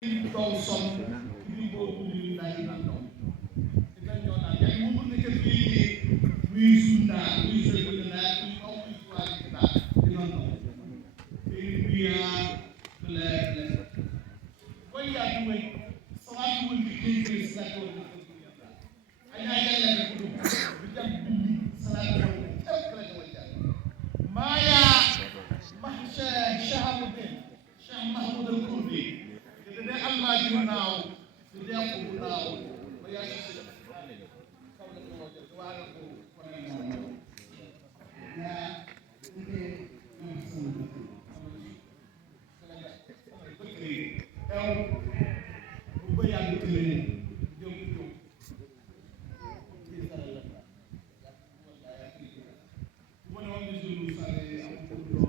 Dou som di boobu di lay na dou ita ñona ya mu ne ke bi wi sunda wi se ko na wi au wi kwa kita di non dou bi ya le ko ya duwe salatu wal bi ke sa ko ay ay la ko bi tam salatu wal kala ko ja maya mahsha shahabuddin shah mahmud al-kurdi de Allah ji naaw de ko naaw ba ya ci kawla ko wajja wala ko kono ya ite ew bu ba ya tele jom jom ci sala la bu ma won ni julu sare am ko do